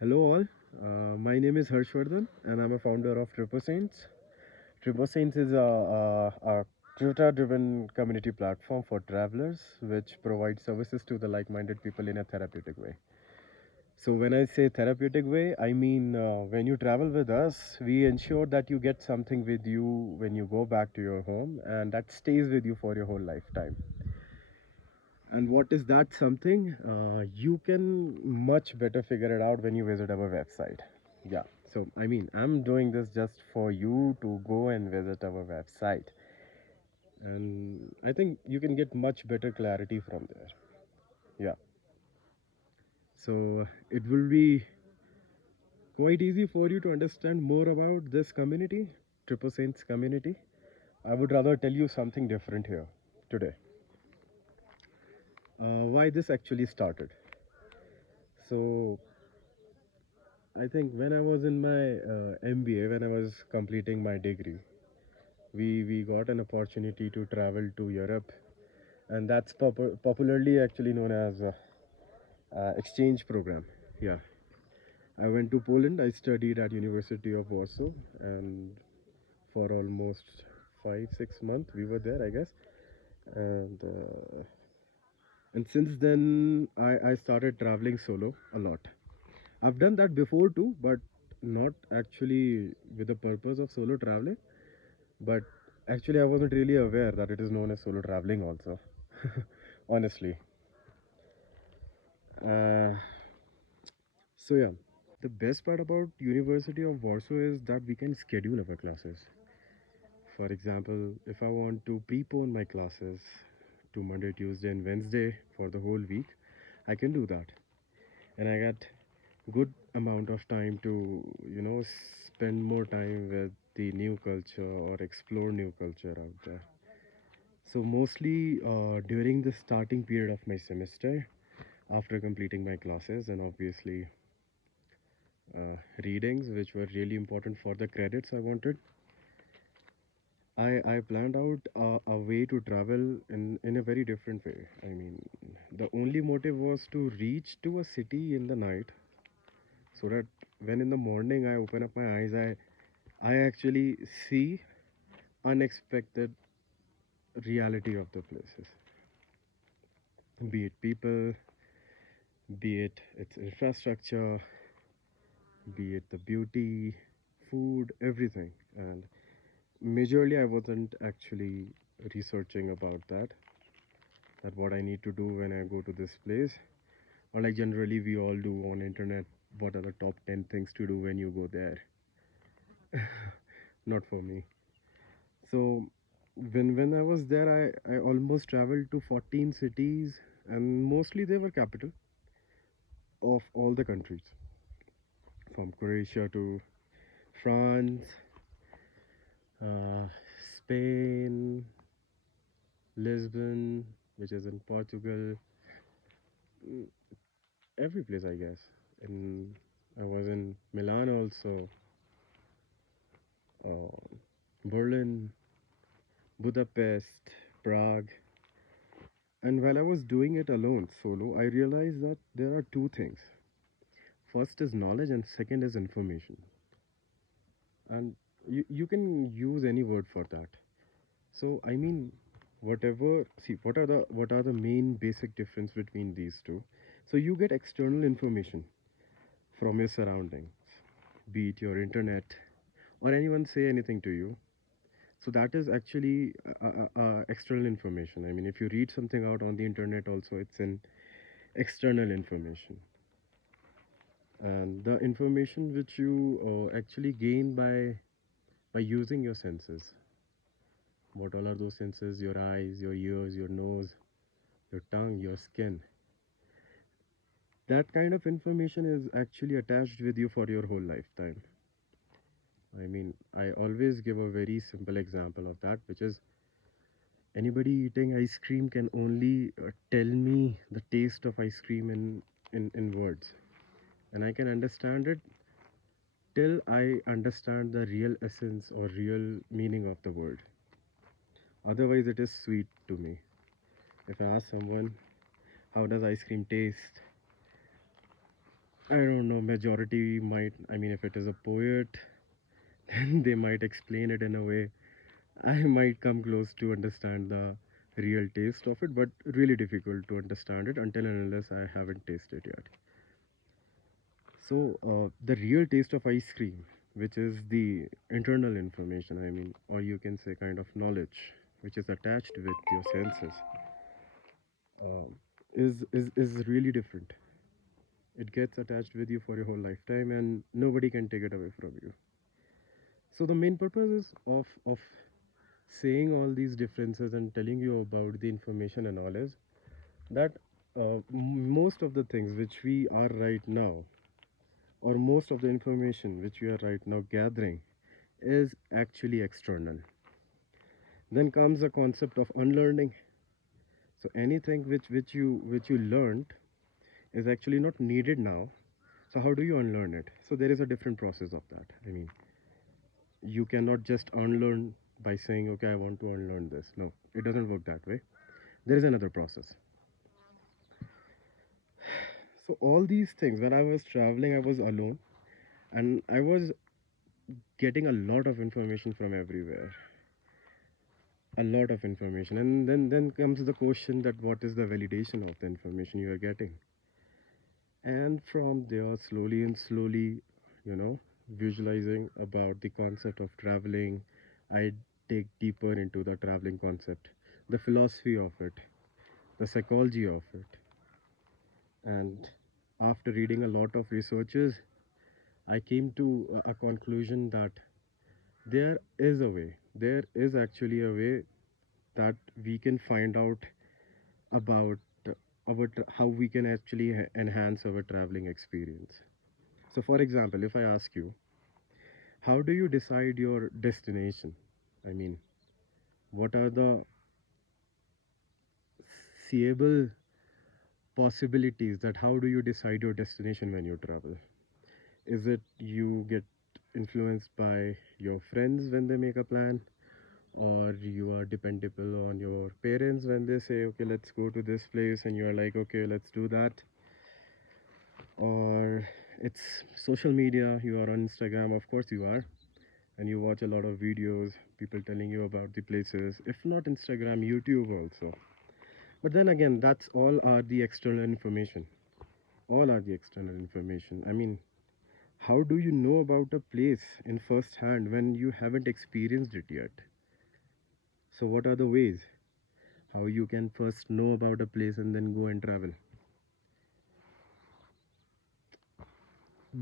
Hello all, my name is Harshvardhan and I'm a founder of Tripo Saints. Tripo Saints is a Twitter-driven community platform for travelers which provides services to the like-minded people in a therapeutic way. So when I say therapeutic way, I mean when you travel with us, we ensure that you get something with you when you go back to your home and that stays with you for your whole lifetime. And what is that something? You can much better figure it out when you visit our website. Yeah, so I mean, I'm doing this just for you to go and visit our website. And I think you can get much better clarity from there. Yeah, so it will be quite easy for you to understand more about this community, Triple Saints community. I would rather tell you something different here today. Why this actually started. So I think when I was in my MBA, when I was completing my degree, we got an opportunity to travel to Europe, and that's popularly actually known as exchange program. Yeah, I went to Poland. I studied at University of Warsaw, and for almost 5 6 months we were there, I guess. And since then, I started traveling solo a lot. I've done that before too, but not actually with the purpose of solo traveling. But actually, I wasn't really aware that it is known as solo traveling also. Honestly. Uh, so yeah, the best part about University of Warsaw is that we can schedule our classes. For example, if I want to prepone my classes to Monday, Tuesday, and Wednesday for the whole week, I can do that, and I get good amount of time to spend more time with the new culture or explore new culture out there. So mostly during the starting period of my semester, after completing my classes and obviously readings, which were really important for the credits I wanted, I planned out a way to travel in a very different way. I mean, the only motive was to reach to a city in the night so that when in the morning I open up my eyes, I actually see unexpected reality of the places, be it people, be it its infrastructure, be it the beauty, food, everything. And majorly, I wasn't actually researching about that what I need to do when I go to this place, or like generally we all do on internet. What are the top 10 things to do when you go there? Not for me. So when I was there, I almost traveled to 14 cities, and mostly they were capital of all the countries, from Croatia to France, uh, Spain, Lisbon, which is in Portugal, mm, every place I guess. And I was in Milan also, uh, Berlin, Budapest, Prague. And while I was doing it alone, solo, I realized that there are two things. First is knowledge, and second is information. And you can use any word for that. So I mean, whatever. See, what are the main basic difference between these two? So you get external information from your surroundings, be it your internet or anyone say anything to you. So that is actually external information. I mean, if you read something out on the internet, also it's an external information, and the information which you actually gain by using your senses. What all are those senses? Your eyes, your ears, your nose, your tongue, your skin. That kind of information is actually attached with you for your whole lifetime. I mean, I always give a very simple example of that, which is anybody eating ice cream can only tell me the taste of ice cream in words. And I can understand it till I understand the real essence or real meaning of the word. Otherwise, it is sweet to me. If I ask someone, how does ice cream taste? I don't know, majority might, I mean, if it is a poet, then they might explain it in a way I might come close to understand the real taste of it, but really difficult to understand it until and unless I haven't tasted yet. So, the real taste of ice cream, which is the internal information, I mean, or you can say kind of knowledge, which is attached with your senses, um, is really different. It gets attached with you for your whole lifetime, and nobody can take it away from you. So, the main purpose is of saying all these differences and telling you about the information and all is that most of the things which we are right now, or most of the information which we are right now gathering, is actually external. Then comes the concept of unlearning. So anything which you learned is actually not needed now. So how do you unlearn it? So there is a different process of that. I mean, you cannot just unlearn by saying, okay, I want to unlearn this. No, it doesn't work that way. There is another process. So all these things, when I was traveling, I was alone, and I was getting a lot of information from everywhere, a lot of information, and then comes the question that what is the validation of the information you are getting, and from there, slowly and slowly, you know, visualizing about the concept of traveling, I dig deeper into the traveling concept, the philosophy of it, the psychology of it, and after reading a lot of researches, I came to a conclusion that there is a way. There is actually a way that we can find out about how we can actually enhance our traveling experience. So, for example, if I ask you, how do you decide your destination? I mean, what are the seeable possibilities that how do you decide your destination when you travel? Is it you get influenced by your friends when they make a plan? Or you are dependable on your parents when they say, okay, let's go to this place, and you are like, okay, let's do that? Or it's social media, you are on Instagram, of course you are, and you watch a lot of videos, people telling you about the places, if not Instagram, YouTube also. But then again, that's all are the external information. All are the external information. I mean, how do you know about a place in first hand when you haven't experienced it yet? So what are the ways how you can first know about a place and then go and travel?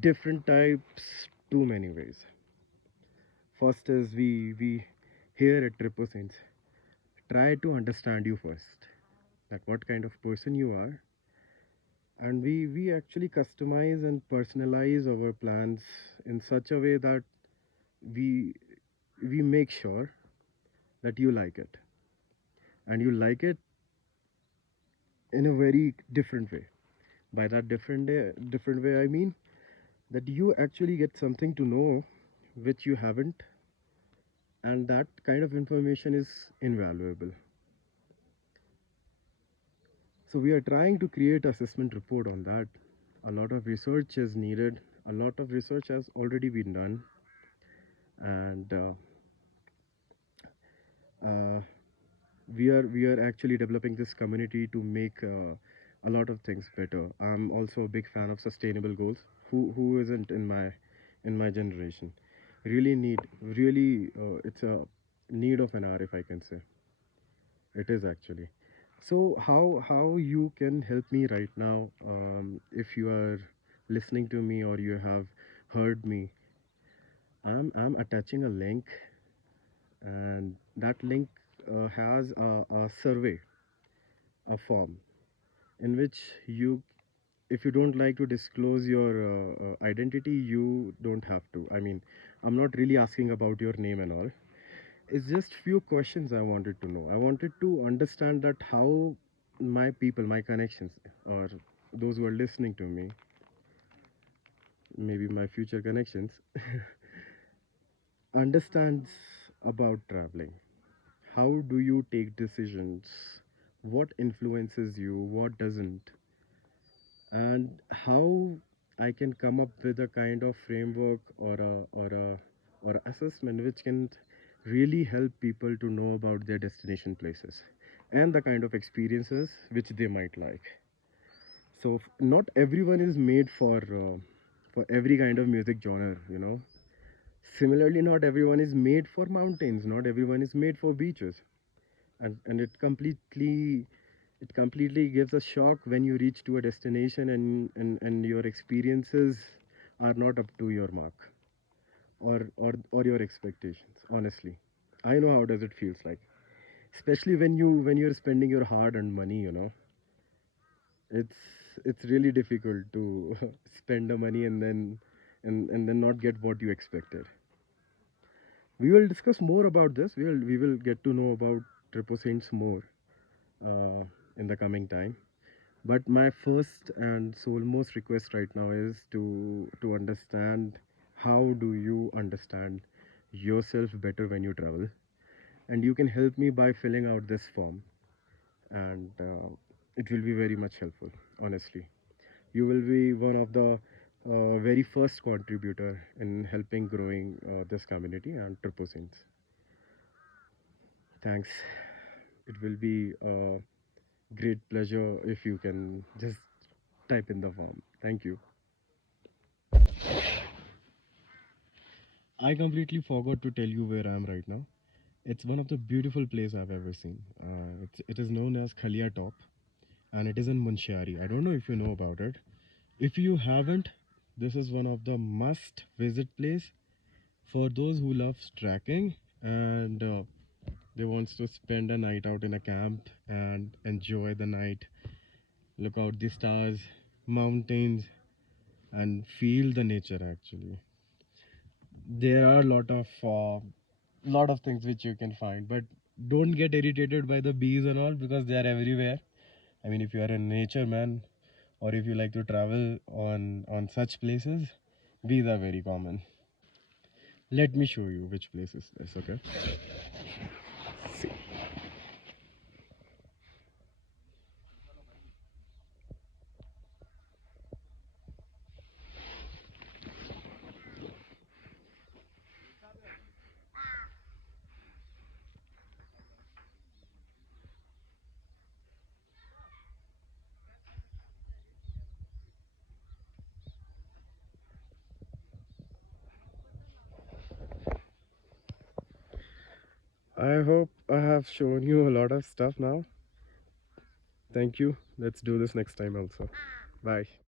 Different types, too many ways. First is we here at Tripo Saints try to understand you first, that what kind of person you are, and we actually customize and personalize our plans in such a way that we we make sure that you like it, and you like it in a very different way. By that different way, I mean that you actually get something to know which you haven't, and that kind of information is invaluable. So we are trying to create assessment report on that. A lot of research is needed. A lot of research has already been done, and uh, we are actually developing this community to make a lot of things better. I'm also a big fan of sustainable goals. Who isn't in my generation? Really, it's a need of an hour, if I can say. It is actually. So how you can help me right now? If you are listening to me or you have heard me, I'm attaching a link, and that link has a survey, a form in which you, if you don't like to disclose your identity, you don't have to. I mean, I'm not really asking about your name and all. It's just few questions I wanted to know. I wanted to understand that how my people, my connections, or those who are listening to me, maybe my future connections, understands about traveling. How do you take decisions? What influences you? What doesn't? And how? I can come up with a kind of framework or assessment which can really help people to know about their destination places and the kind of experiences which they might like. So not everyone is made for every kind of music genre, you know. Similarly, not everyone is made for mountains, not everyone is made for beaches. And it completely gives a shock when you reach to a destination and your experiences are not up to your mark or your expectations, honestly. I know how does it feels like, especially when you're spending your hard earned money, you know. It's really difficult to spend the money and then not get what you expected. We will discuss more about this. We will get to know about Tripo Saints more uh, in the coming time. But my first and soulmost request right now is to understand how do you understand yourself better when you travel, and you can help me by filling out this form, and it will be very much helpful. Honestly, you will be one of the very first contributor in helping growing this community and Tripo Saints. Thanks. It will be a great pleasure if you can just type in the form. Thank you. I completely forgot to tell you where I am right now. It's one of the beautiful places I've ever seen. It is known as Khalia Top, and it is in Munshari. I don't know if you know about it. If you haven't, this is one of the must visit place for those who love trekking and they wants to spend a night out in a camp and enjoy the night, look out the stars, mountains, and feel the nature. Actually, there are a lot of things which you can find, but don't get irritated by the bees and all because they are everywhere. I mean, if you are a nature man or if you like to travel on such places, bees are very common. Let me show you which place is this. Okay. I hope I have shown you a lot of stuff now. Thank you. Let's do this next time also. Bye.